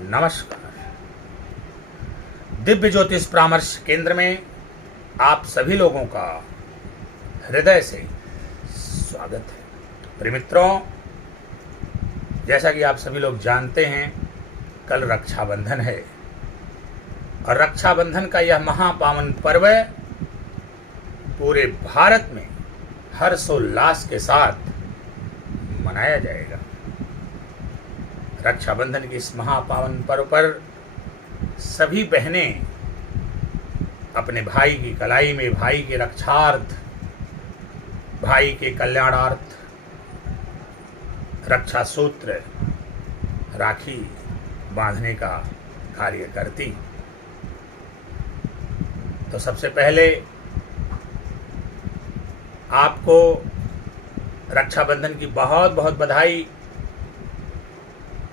नमस्कार। दिव्य ज्योतिष परामर्श केंद्र में आप सभी लोगों का हृदय से स्वागत है। प्रिय मित्रों, जैसा कि आप सभी लोग जानते हैं, कल रक्षाबंधन है और रक्षाबंधन का यह महापावन पर्व पूरे भारत में हर्षोल्लास के साथ मनाया जाएगा। रक्षाबंधन के इस महापावन पर्व पर सभी बहनें अपने भाई की कलाई में भाई के रक्षार्थ, भाई के कल्याणार्थ रक्षा सूत्र, राखी बांधने का कार्य करती। तो सबसे पहले आपको रक्षाबंधन की बहुत बहुत बधाई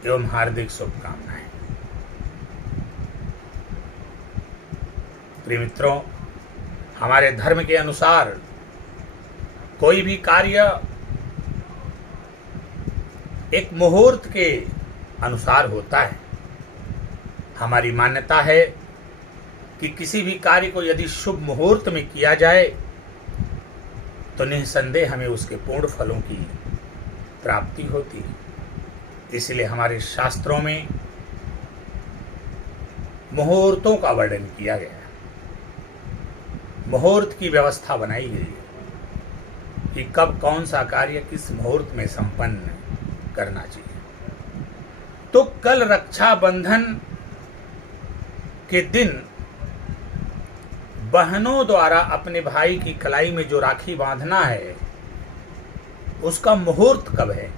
एवं हार्दिक शुभकामनाएं। प्रिय मित्रों, हमारे धर्म के अनुसार कोई भी कार्य एक मुहूर्त के अनुसार होता है। हमारी मान्यता है कि किसी भी कार्य को यदि शुभ मुहूर्त में किया जाए तो निसंदेह हमें उसके पूर्ण फलों की प्राप्ति होती है। इसलिए हमारे शास्त्रों में मुहूर्तों का वर्णन किया गया है, मुहूर्त की व्यवस्था बनाई गई है कि कब कौन सा कार्य किस मुहूर्त में संपन्न करना चाहिए। तो कल रक्षाबंधन के दिन बहनों द्वारा अपने भाई की कलाई में जो राखी बांधना है, उसका मुहूर्त कब है,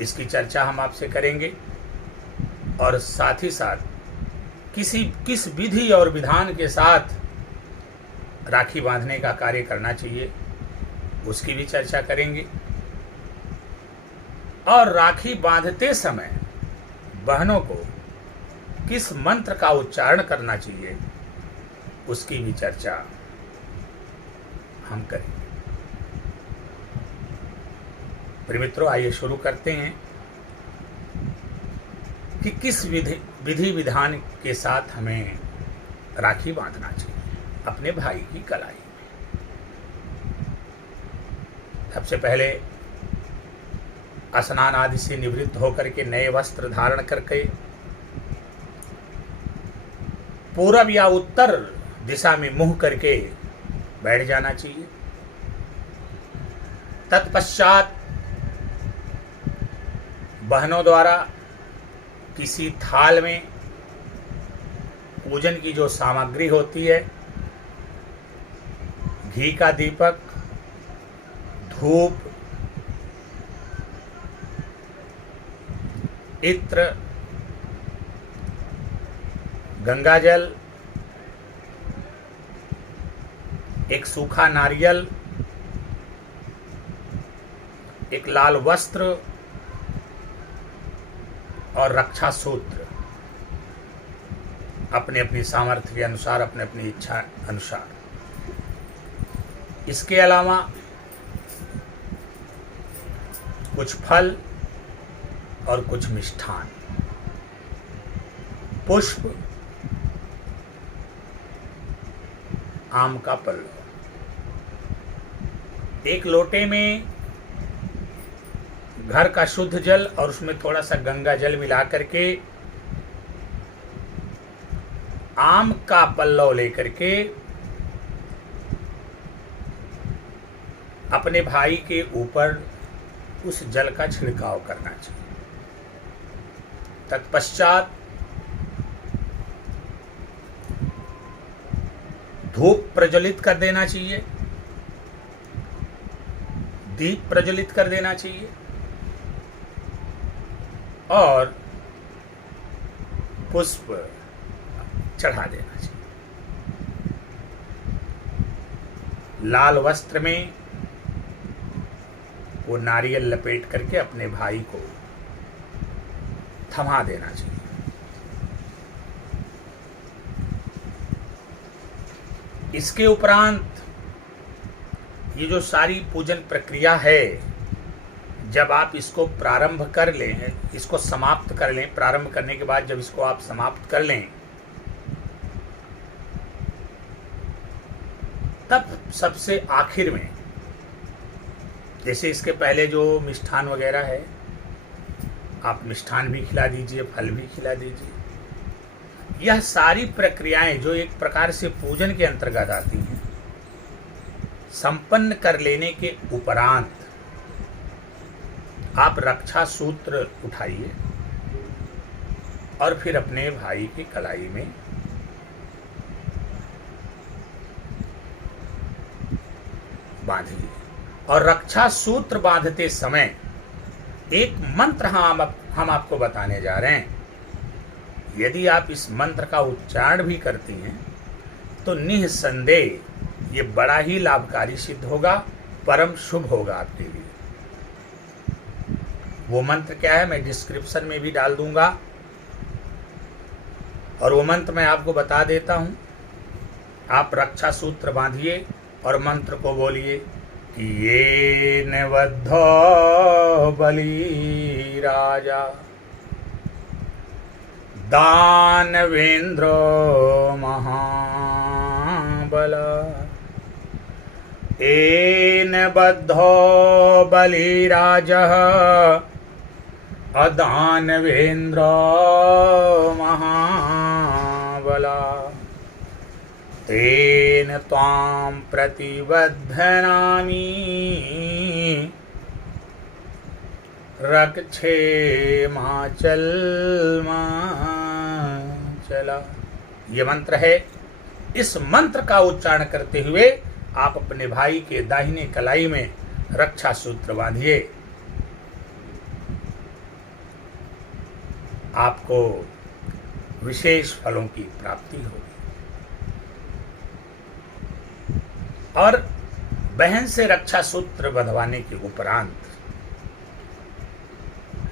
इसकी चर्चा हम आपसे करेंगे और साथ ही साथ किस विधि और विधान के साथ राखी बांधने का कार्य करना चाहिए उसकी भी चर्चा करेंगे। और राखी बांधते समय बहनों को किस मंत्र का उच्चारण करना चाहिए उसकी भी चर्चा हम करेंगे। प्रिय मित्रों, आइए शुरू करते हैं कि किस विधि विधान के साथ हमें राखी बांधना चाहिए अपने भाई की कलाई में। सबसे पहले स्नान आदि से निवृत्त होकर के नए वस्त्र धारण करके पूरब या उत्तर दिशा में मुंह करके बैठ जाना चाहिए। तत्पश्चात बहनों द्वारा किसी थाल में पूजन की जो सामग्री होती है, घी का दीपक, धूप, इत्र, गंगाजल, एक सूखा नारियल, एक लाल वस्त्र और रक्षा सूत्र अपने अपनी सामर्थ्य के अनुसार, अपने अपनी इच्छा अनुसार। इसके अलावा कुछ फल और कुछ मिष्ठान, पुष्प, आम का पल्लव, एक लोटे में घर का शुद्ध जल और उसमें थोड़ा सा गंगा जल मिला करके आम का पल्लव लेकर के अपने भाई के ऊपर उस जल का छिड़काव करना चाहिए। तत्पश्चात धूप प्रज्वलित कर देना चाहिए, दीप प्रज्वलित कर देना चाहिए और पुष्प चढ़ा देना चाहिए। लाल वस्त्र में वो नारियल लपेट करके अपने भाई को थमा देना चाहिए। इसके उपरांत ये जो सारी पूजन प्रक्रिया है, जब आप इसको प्रारंभ कर लें, इसको समाप्त कर लें, प्रारंभ करने के बाद जब इसको आप समाप्त कर लें, तब सबसे आखिर में, जैसे इसके पहले जो मिष्ठान वगैरह है, आप मिष्ठान भी खिला दीजिए, फल भी खिला दीजिए। यह सारी प्रक्रियाएं जो एक प्रकार से पूजन के अंतर्गत आती हैं, संपन्न कर लेने के उपरांत आप रक्षा सूत्र उठाइए और फिर अपने भाई की कलाई में बांधिए। और रक्षा सूत्र बांधते समय एक मंत्र हम आपको बताने जा रहे हैं। यदि आप इस मंत्र का उच्चारण भी करती हैं तो निःसंदेह ये बड़ा ही लाभकारी सिद्ध होगा, परम शुभ होगा आपके लिए। वो मंत्र क्या है मैं डिस्क्रिप्शन में भी डाल दूंगा, और वो मंत्र मैं आपको बता देता हूं। आप रक्षा सूत्र बांधिए और मंत्र को बोलिए कि ये बद्धो बलि राजा दानवेंद्रो महाबल, एन बद्धो बलि राजः अदानवेंद्रो महाबला, तेन त्वां प्रतिबध्नामि रक्षेमाचला। ये मंत्र है। इस मंत्र का उच्चारण करते हुए आप अपने भाई के दाहिने कलाई में रक्षा सूत्र बांधिए। आपको विशेष फलों की प्राप्ति होगी। और बहन से रक्षा सूत्र बंधवाने के उपरांत,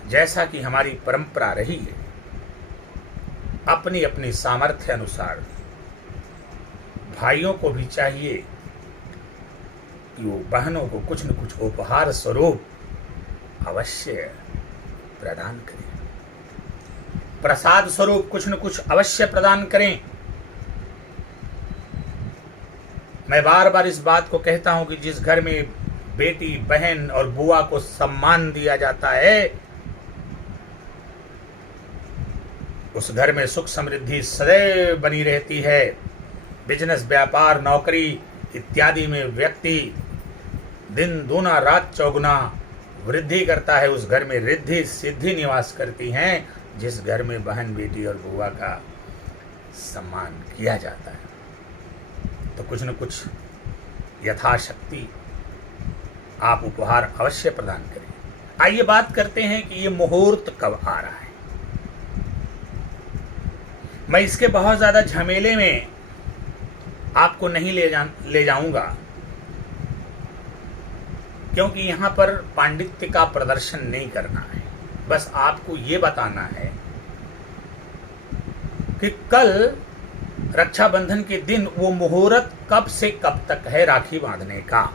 जैसा कि हमारी परंपरा रही है, अपनी अपनी सामर्थ्य अनुसार भाइयों को भी चाहिए कि वो बहनों को कुछ न कुछ उपहार स्वरूप अवश्य प्रदान करें, प्रसाद स्वरूप कुछ न कुछ अवश्य प्रदान करें। मैं बार बार इस बात को कहता हूं कि जिस घर में बेटी, बहन और बुआ को सम्मान दिया जाता है, उस घर में सुख समृद्धि सदैव बनी रहती है। बिजनेस, व्यापार, नौकरी इत्यादि में व्यक्ति दिन दूना रात चौगुना वृद्धि करता है। उस घर में रिद्धि सिद्धि निवास करती हैं, जिस घर में बहन, बेटी और बुआ का सम्मान किया जाता है। तो कुछ न कुछ यथाशक्ति आप उपहार अवश्य प्रदान करें। आइए बात करते हैं कि ये मुहूर्त कब आ रहा है। मैं इसके बहुत ज्यादा झमेले में आपको नहीं ले जाऊंगा, क्योंकि यहां पर पांडित्य का प्रदर्शन नहीं करना है। बस आपको ये बताना है कि कल रक्षाबंधन के दिन वो मुहूर्त कब से कब तक है राखी बांधने का।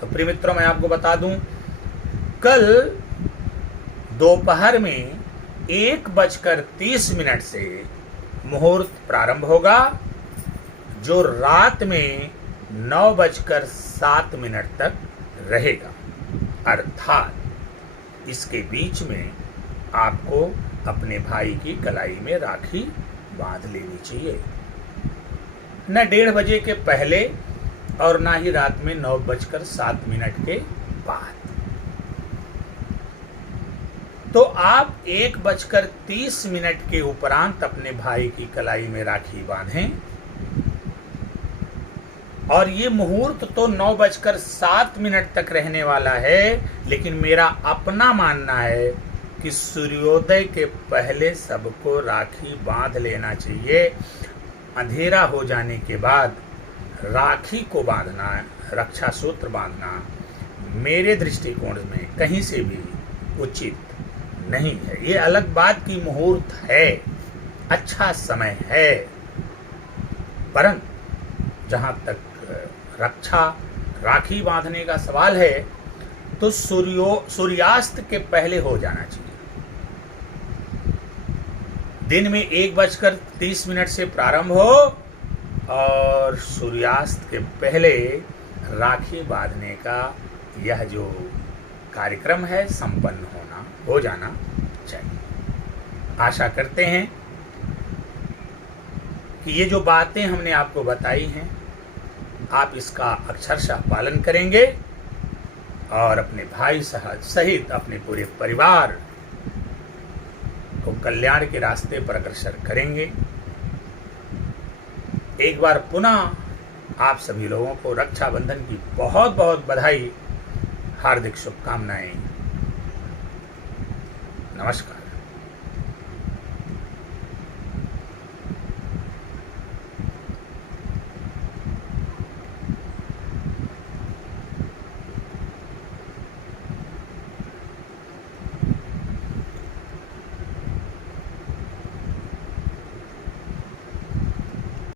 तो प्रिय मित्रों, मैं आपको बता दूं, कल दोपहर में 1:30 से मुहूर्त प्रारंभ होगा, जो रात में 9:07 तक रहेगा। अर्थात इसके बीच में आपको अपने भाई की कलाई में राखी बांध लेनी चाहिए, न 1:30 बजे के पहले और ना ही रात में 9:07 के बाद। तो आप 1:30 के उपरांत अपने भाई की कलाई में राखी बांधें। और ये मुहूर्त तो 9:07 तक रहने वाला है, लेकिन मेरा अपना मानना है कि सूर्योदय के पहले सबको राखी बांध लेना चाहिए। अंधेरा हो जाने के बाद राखी को बांधना, रक्षा सूत्र बांधना मेरे दृष्टिकोण में कहीं से भी उचित नहीं है। ये अलग बात की मुहूर्त है, अच्छा समय है, परंतु जहां तक रक्षा राखी बांधने का सवाल है तो सूर्यास्त के पहले हो जाना चाहिए। दिन में 1:30 से प्रारंभ हो और सूर्यास्त के पहले राखी बांधने का यह जो कार्यक्रम है संपन्न हो जाना चाहिए। आशा करते हैं कि ये जो बातें हमने आपको बताई हैं आप इसका अक्षरशः पालन करेंगे और अपने भाई सहित अपने पूरे परिवार को कल्याण के रास्ते पर अग्रसर करेंगे। एक बार पुनः आप सभी लोगों को रक्षाबंधन की बहुत बहुत बधाई, हार्दिक शुभकामनाएं। नमस्कार।